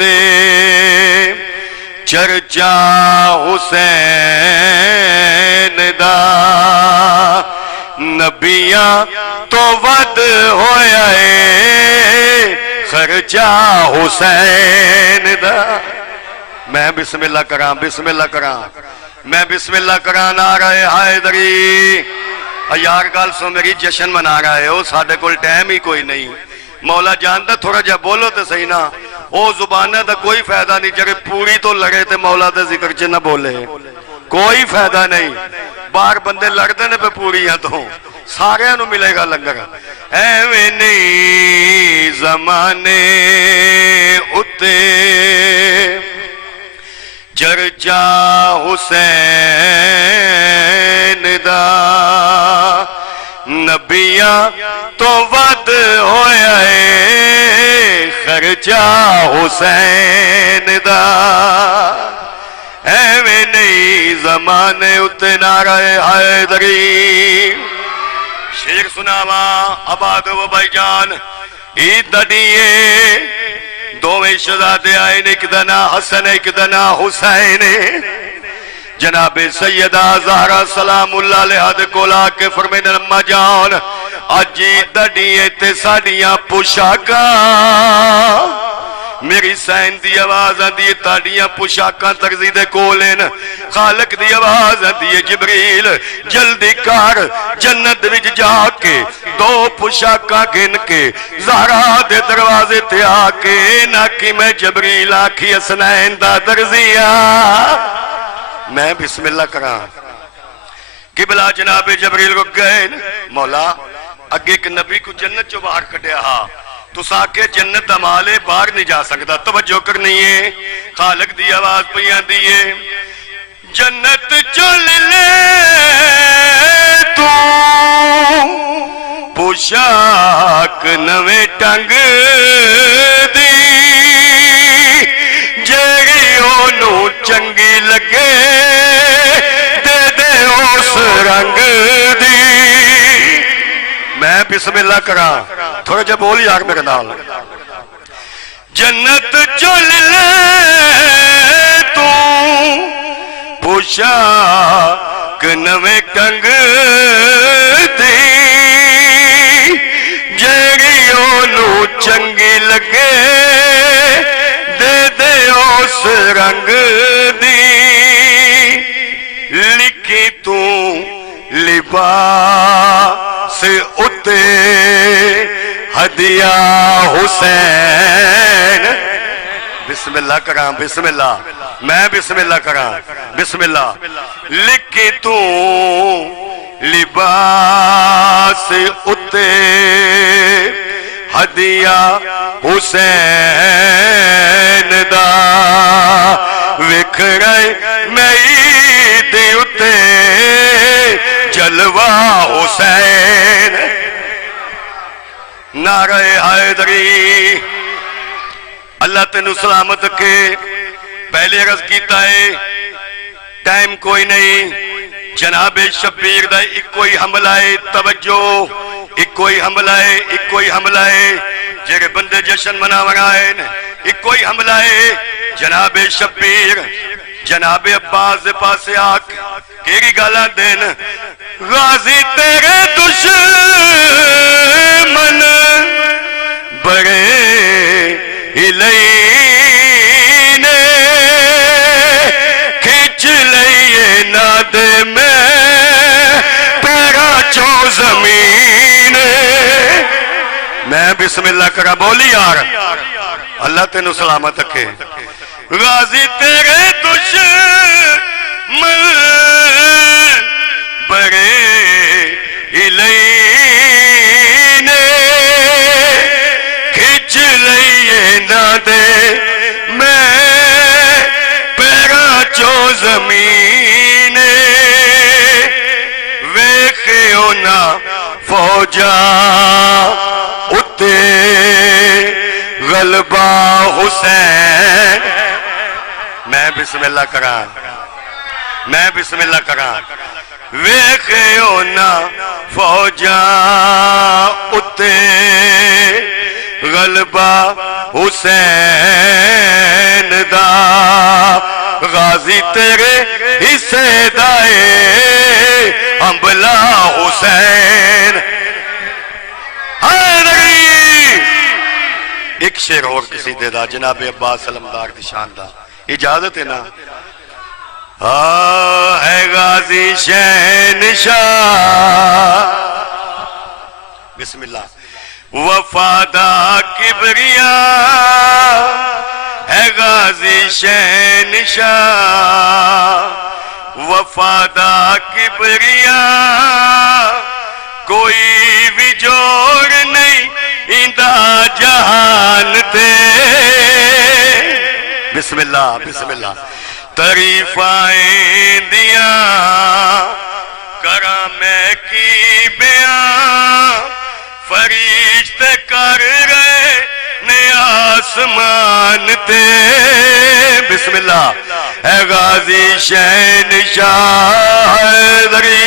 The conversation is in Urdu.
اتے چرچا حسین دا نبیاں تو ود ہویا ہے خرچہ حسین دا. میں بسم اللہ کراں بسم اللہ کراں میں بسم اللہ کراں نعرہ حیدری. یار گال سو میری جشن منا رہا ہے او ساڑھے کول ٹائم ہی کوئی نہیں. مولا جانتا تھوڑا جا بولو تے صحیح نا او زبانہ دا کوئی فائدہ نہیں جگہ پوری تو لڑے تے مولا دے ذکر چے نہ بولے کوئی فائدہ نہیں. بار بندے لڑتے نے پہ پوری ہیں تو سارے انہوں ملے گا لنگر. ایویں نہیں زمانے اتے چرچا حسین دا نبیاں تو ود ہویا ہے خرچہ حسین دا. ایویں نہیں زمانے اتے نعرہ حیدری. شیر سناوا آباد و بھائی جان عید دیئے دوویں شہزادے آئے ایک دنا حسن ایک دنا حسین. جناب سیدہ زہرا سلام اللہ علیہ دے کولا کے فرمین اما جان اجی دڑیے تے ساڑیاں پوشاکاں میری سین دی آواز آندی تاڑیاں پوشاکاں ترزی دے کولین. خالق دی آواز آندی جبریل جلدی کار جنت وچ جا کے دو پوشاکاں گن کے زہرا دے دروازے تے آ کے ناکی میں جبریل آکھی حسنین دا درزیاں. میں بسم اللہ کراں قبلہ جناب جبریل کو گئے مولا اگے ایک نبی کو جنت جو باہر کٹیا ہاں تو ساکے جنت دمالے باہر نہیں جا سکتا. توجہ کرنی ہے خالق دی آواز پیاں دیئے جنت چل لے تو پوشاک نویں ٹنگ دی جیڑی انہوں چنگی لگے دے دے اس رنگ دی. میں بسم اللہ کراں تھوڑا جب بول یار میرے نال. جنت چل لے تو پوشاک نویں ٹنگ دی جیڑی انہوں چنگی لگے دے دے اس رنگ دی. لکھی تو لباس اتے ہدیہ حسین. بسم اللہ کراں بسم اللہ میں بسم اللہ کراں بسم اللہ. لکھی تو لباس اتے ہدیہ حسین دا وکھرے میری دے اتے جلوہ حسین. نعرہ حیدری اللہ تینو سلامت کے پہلے عرض کیتا ہے ٹائم کوئی نہیں. جناب شبیر دا ایک کوئی حملہ ہے توجہ ایک کوئی حملہ ہے ایک کوئی حملہ ہے جیرے بندے جشن مناونا ہے ایک کوئی حملہ ہے. جناب شبیر جناب عباس دے پاسے آک کیری گالا دین غازی تیرے دشمن بڑے ہلینے کھچ لئیے نادے میں پیرا چو زمین. میں بسم اللہ کرا بولی یار اللہ تینو سلامت رکھے. غازی تیرے دشمن بڑے ہلینے کھچ لئیے نہ دے میں پیرا چو زمین. ویکھیو نا فوجا اتے غلبہ حسین. میں بسم اللہ کراں میں بسم اللہ کراں. ویکھیو نا فوجا اتے غلبہ حسین غازی تیرے حصے دائے انبلا حسین حیدری۔ ایک شعر اور کسی دے دا جناب عباس علمدار دی شان دا اجازت ہے نا؟ ہے غازی شہنشاہ بسم اللہ وفادہ کبریاء ہے غازی شہنشاہ وفادہ کبریاء کوئی بھی جوڑ نہیں اندہ جہان تے بسم اللہ بسم اللہ تعریفائیں دیا کرم کی بیان فرشتے کر رہے نے آسمان تے بسم اللہ اے غازی شہنشاہ حیدری